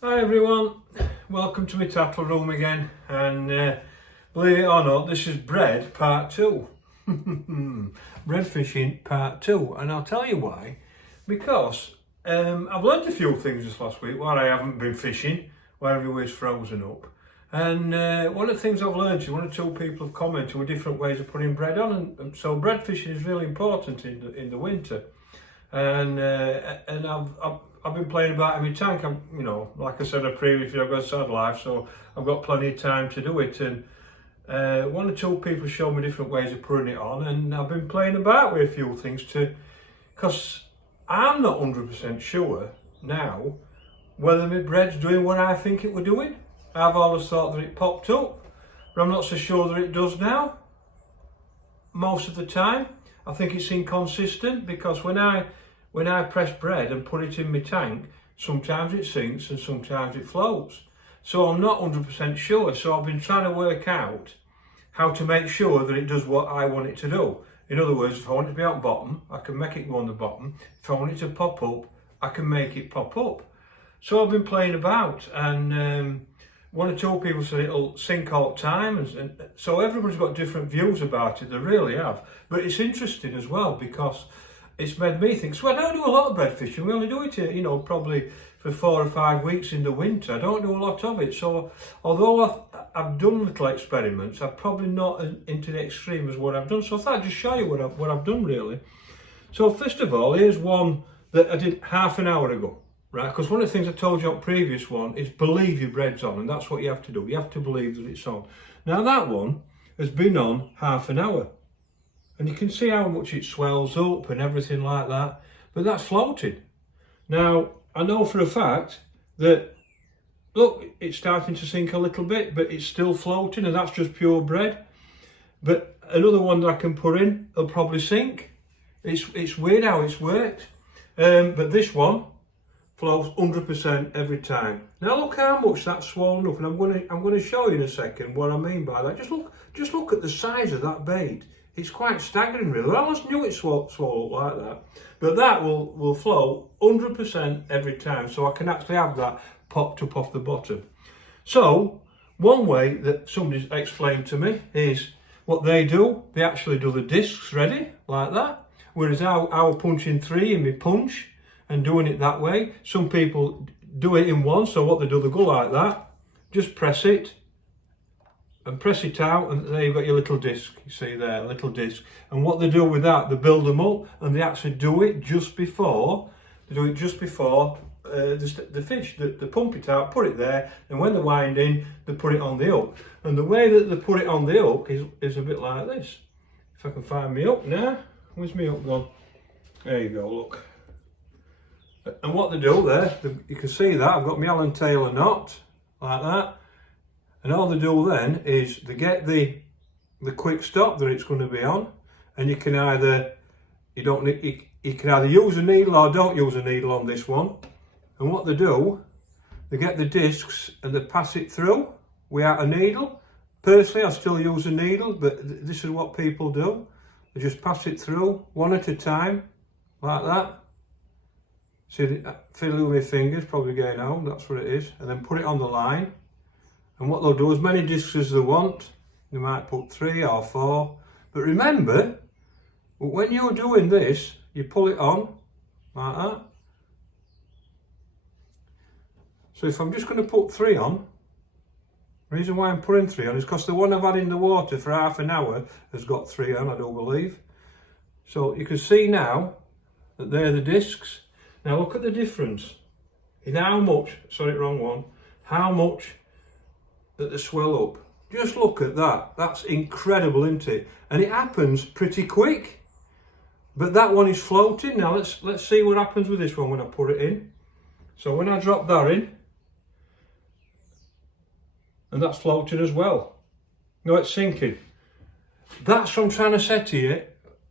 Hi everyone, welcome to my tattle room again, and believe it or not, this is bread part 2. Bread fishing part 2, and I'll tell you why. Because I've learned a few things this last week while I haven't been fishing, while everywhere's frozen up. And one of the things I've learned is one or two people have commented with different ways of putting bread on, and so bread fishing is really important in the winter. And I've been playing about in my tank. Like I said previously, I've got a sad life, so I've got plenty of time to do it. And one or two people showed me different ways of putting it on, and I've been playing about with a few things because I'm not 100% sure now whether my bread's doing what I think it were doing. I've always thought that it popped up, but I'm not so sure that it does now. Most of the time, I think it's inconsistent because when I press bread and put it in my tank, sometimes it sinks and sometimes it floats. So I'm not 100% sure. So I've been trying to work out how to make sure that it does what I want it to do. In other words, if I want it to be on bottom, I can make it go on the bottom. If I want it to pop up, I can make it pop up. So I've been playing about, and one or two people said it'll sink all the time, and so everybody's got different views about it. They really have. But it's interesting as well because it's made me think, so I don't do a lot of bread fishing. We only do it here, probably for 4 or 5 weeks in the winter. I don't do a lot of it. So although I've done little experiments, I'm probably not into the extreme as what I've done. So I thought I'd just show you what I've done really. So first of all, here's one that I did half an hour ago, right? Because one of the things I told you on the previous one is believe your bread's on, and that's what you have to do. You have to believe that it's on. Now that one has been on half an hour. And you can see how much it swells up and everything like that, but that's floating. Now, I know for a fact that, look, it's starting to sink a little bit, but it's still floating, and that's just pure bread. But another one that I can put in, it'll probably sink. It's weird how it's worked. But this one flows 100% every time. Now look how much that's swollen up, and I'm going to show you in a second what I mean by that. Just look at the size of that bait. It's quite staggering, really. I almost knew it swell up like that. But that will flow 100% every time, so I can actually have that popped up off the bottom. So, one way that somebody's explained to me is what they do. They actually do the discs ready, like that. Whereas I was punching 3 in my punch and doing it that way. Some people do it in one, so what they do, they go like that. Just press it. And press it out, and there you've got your little disc. You see there, little disc. And what they do with that, they build them up, and they actually do it just before. They do it just before the fish. They pump it out, put it there, and when they wind in, they put it on the hook. And the way that they put it on the hook is a bit like this. If I can find me hook now, where's my hook gone? There you go. Look. And what they do there, you can see that I've got my Allen Taylor knot like that. And all they do then is they get the quick stop that it's going to be on, and you can either you can either use a needle or don't use a needle on this one. And what they do, they get the discs and they pass it through without a needle. Personally, I still use a needle, but this is what people do. They just pass it through one at a time, like that. See, fiddle with my fingers, probably getting home. That's what it is, and then put it on the line. And what they'll do, as many discs as they want, they might put 3 or 4. But remember, when you're doing this, you pull it on, like that. So if I'm just going to put 3 on, the reason why I'm putting 3 on is because the one I've had in the water for half an hour has got 3 on, I do believe. So you can see now that they're the discs. Now look at the difference in how much, sorry, wrong one, how much that they swell up. Just look at that. That's incredible, isn't it? And it happens pretty quick. But that one is floating. Now let's see what happens with this one when I put it in. So when I drop that in, and that's floating as well. No, it's sinking. That's what I'm trying to say to you.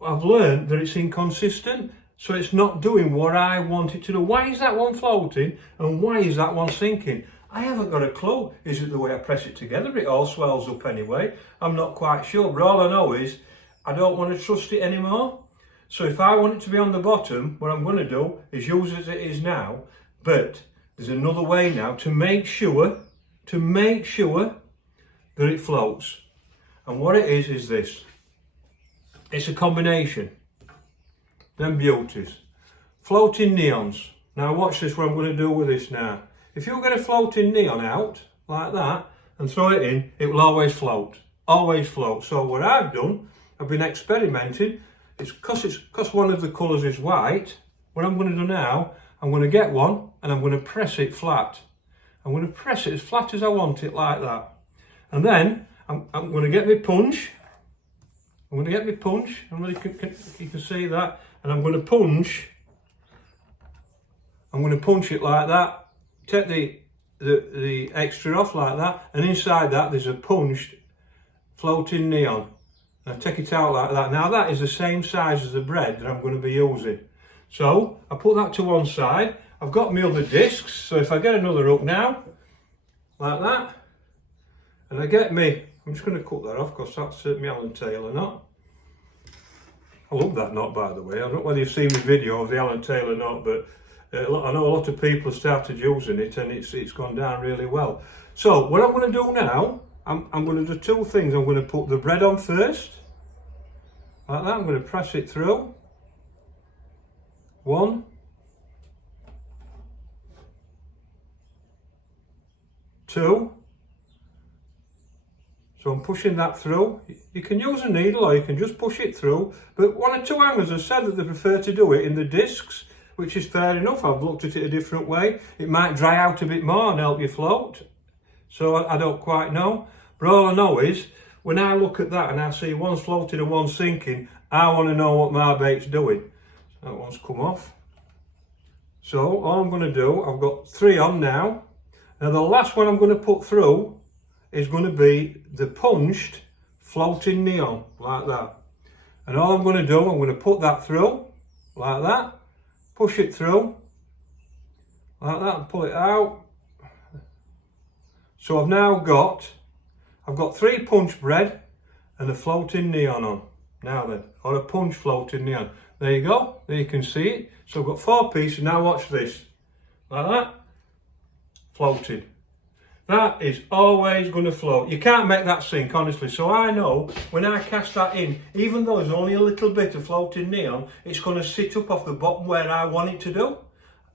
I've learned that it's inconsistent, so it's not doing what I want it to do. Why is that one floating and why is that one sinking? I haven't got a clue. Is it the way I press it together? It all swells up anyway. I'm not quite sure, but all I know is I don't want to trust it anymore. So if I want it to be on the bottom, what I'm going to do is use it as it is now, but there's another way now to make sure that it floats. And what it is this. It's a combination. Them beauties. Floating neons. Now watch this, what I'm going to do with this now. If you're going to floating neon out like that and throw it in, it will always float. Always float. So what I've done, I've been experimenting. It's because one of the colours is white. What I'm going to do now, I'm going to get one and I'm going to press it flat. I'm going to press it as flat as I want it, like that. And then I'm going to get my punch. I'm going to get my punch. You can see that. And I'm going to punch. I'm going to punch it like that. Take the extra off like that. And inside that there's a punched floating neon. And I take it out like that. Now that is the same size as the bread that I'm going to be using. So I put that to one side. I've got my other discs. So if I get another hook now, like that, and I get me, I'm just going to cut that off because that's my Allen Taylor knot. I love that knot, by the way. I don't know whether you've seen the video of the Allen Taylor knot, but I know a lot of people have started using it and it's gone down really well. So what I'm going to do now, I'm going to do two things. I'm going to put the bread on first, like that. I'm going to press it through. 1, 2. So I'm pushing that through. You can use a needle or you can just push it through. But one or two hangers have said that they prefer to do it in the discs, which is fair enough. I've looked at it a different way. It might dry out a bit more and help you float. So I don't quite know. But all I know is, when I look at that and I see one's floating and one's sinking, I want to know what my bait's doing. So that one's come off. So all I'm going to do, I've got 3 on now. Now the last one I'm going to put through is going to be the punched floating neon, like that. And all I'm going to do, I'm going to put that through, like that, push it through, like that, and pull it out. So I've got 3 punch bread and a floating neon on. Now then, or a punch floating neon. There you go, there you can see it. So I've got 4 pieces, now watch this, like that, floating. That is always going to float. You can't make that sink, honestly. So I know when I cast that in, even though there's only a little bit of floating neon, it's going to sit up off the bottom where I want it to do.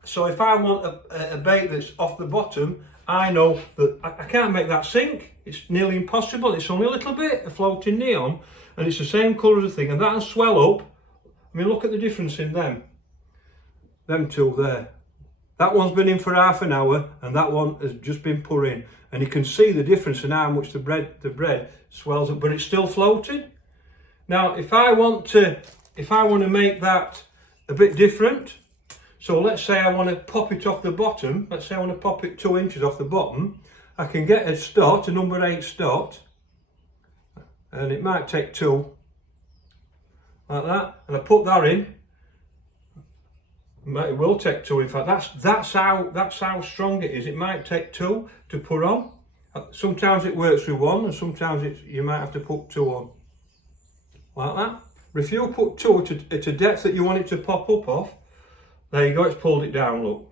So if I want a bait that's off the bottom, I know that I can't make that sink. It's nearly impossible. It's only a little bit of floating neon, and it's the same colour as the thing, and that'll swell up. I mean, look at the difference in them. Them two there. That one's been in for half an hour and that one has just been put in. And you can see the difference in how much the bread swells up, but it's still floating. Now, if I want to make that a bit different, so let's say I want to pop it off the bottom, let's say I want to pop it 2 inches off the bottom, I can get a stot, a number 8 stot, and it might take 2, like that, and I put that in. It will take 2. In fact, that's how strong it is. It might take 2 to put on. Sometimes it works with 1, and sometimes you might have to put 2 on, like that. But if you put 2 at a depth that you want it to pop up off, there you go. It's pulled it down. Look,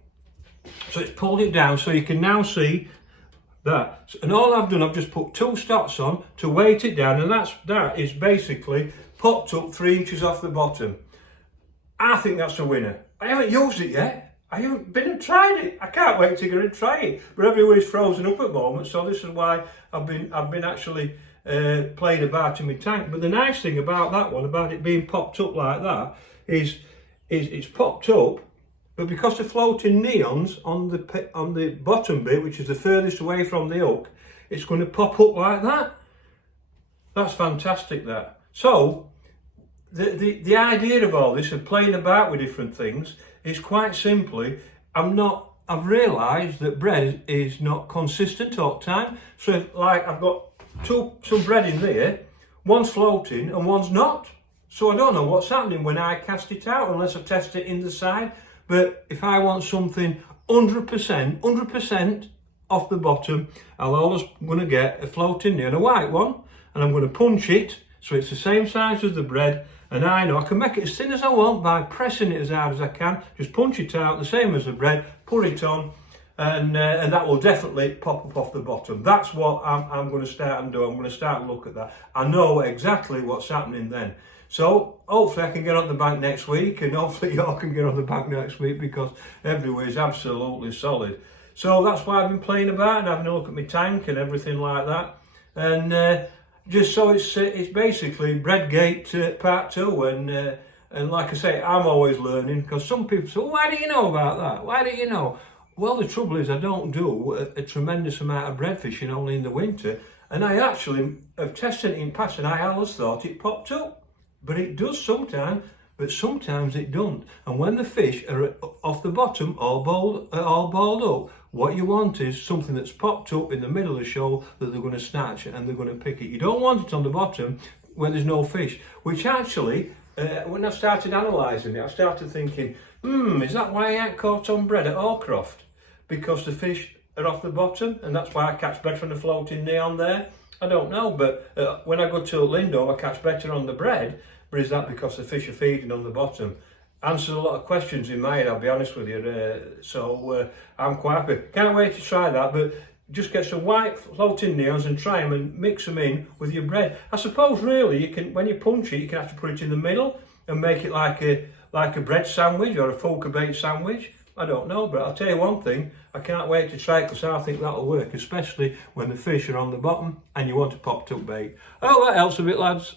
so it's pulled it down. So you can now see that. And all I've done, I've just put 2 stots on to weight it down, and that is basically popped up 3 inches off the bottom. I think that's a winner. I haven't used it yet. I haven't been and tried it. I can't wait to go and try it. But everywhere's frozen up at the moment, so this is why I've been actually playing about in my tank. But the nice thing about that one, about it being popped up like that, is it's popped up, but because the floating neons on the bottom bit, which is the furthest away from the hook, it's going to pop up like that. That's fantastic, that. So the idea of all this, of playing about with different things, is quite simply, I've realised that bread is not consistent all the time. So like I've got some bread in there, one's floating and one's not. So I don't know what's happening when I cast it out unless I test it in the side. But if I want something 100% off the bottom, I'm always going to get a floating near a white one, and I'm going to punch it so it's the same size as the bread. And I know I can make it as thin as I want by pressing it as hard as I can. Just punch it out, the same as the bread, put it on, and that will definitely pop up off the bottom. That's what I'm going to start and do. I'm going to start and look at that. I know exactly what's happening then. So hopefully I can get on the bank next week, and hopefully you all can get on the bank next week, because everywhere is absolutely solid. So that's why I've been playing about and having a look at my tank and everything like that. And just so it's basically Breadgate part 2, and like I say, I'm always learning, because some people say, well, why do you know about that? Why do you know? Well, the trouble is I don't do a tremendous amount of bread fishing only in the winter, and I actually have tested it in past, and I always thought it popped up. But it does sometimes, but sometimes it don't. And when the fish are off the bottom, all balled up, what you want is something that's popped up in the middle of the shoal that they're going to snatch and they're going to pick it. You don't want it on the bottom where there's no fish, which actually, when I started analysing it, I started thinking, is that why I ain't caught on bread at Allcroft? Because the fish are off the bottom, and that's why I catch bread from the floating neon there? I don't know, but when I go to Lindholm, I catch better on the bread. But is that because the fish are feeding on the bottom? Answers a lot of questions in my head, I'll be honest with you. So I'm quite happy. Can't wait to try that, but just get some white floating neons and try them and mix them in with your bread. I suppose really you can, when you punch it, you can actually put it in the middle and make it like a bread sandwich or a Fulker bait sandwich. I don't know, but I'll tell you one thing, I can't wait to try it, because I think that'll work, especially when the fish are on the bottom and you want a popped up bait. I hope that helps a bit, lads.